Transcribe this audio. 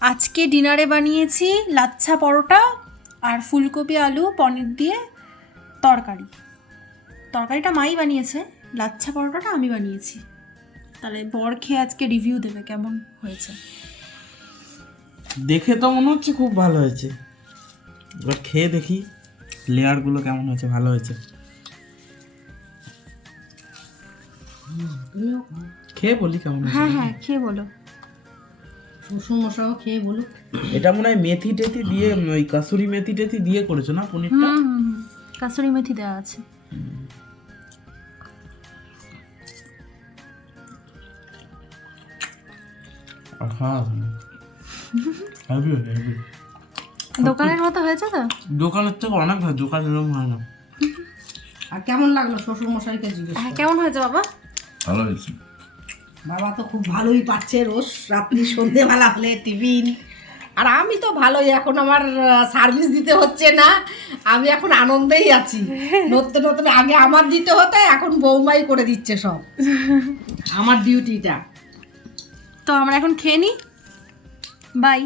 আজকে ডিনারে বানিয়েছি লাচ্ছা পরোটা আর ফুলকপি আলু পনির দিয়ে তরকারি। তরকারিটা মাই বানিয়েছে, লাচ্ছা পরোটাটা আমি বানিয়েছি। তাহলে বর খেয়ে আজকে রিভিউ দেবে কেমন হয়েছে। দেখে তো মনে হচ্ছে খুব ভালো হয়েছে, এবার খেয়ে দেখি লেয়ারগুলো কেমন হয়েছে। ভালো হয়েছে, খেয়ে বলি কেমন হয়েছে। হ্যাঁ হ্যাঁ, খেয়ে বলো। শ্বশুর মশাও খেয়ে বলুক। এটা মনে হয় মেথি টেথি দিয়ে, ওই কাসুরি মেথি টেথি দিয়ে করেছো না পনিরটা? কাসুরি মেথি দেওয়া আছে। হ্যাঁ, হেভি হেভি। দোকানের মতো হয়েছে তো? দোকানের থেকে অনেক ভালো, দোকান এরকম হয় না। আর কেমন লাগলো শ্বশুর মশাইকে জিজ্ঞেস হ্যাঁ, করো। কেমন হয়েছে বাবা? ভালো হয়েছে। বাবা তো খুব ভালোই পাচ্ছে, রোজ রাত্রি সন্ধেবেলা হলে টিফিন। আর আমি তো ভালোই, এখন আমার সার্ভিস দিতে হচ্ছে না, আমি এখন আনন্দেই আছি। নতুন নতুন আগে আমার দিতে হতো, এখন বৌমাই করে দিচ্ছে সব আমার ডিউটিটা। তো আমরা এখন খেয়ে নিই, বাই।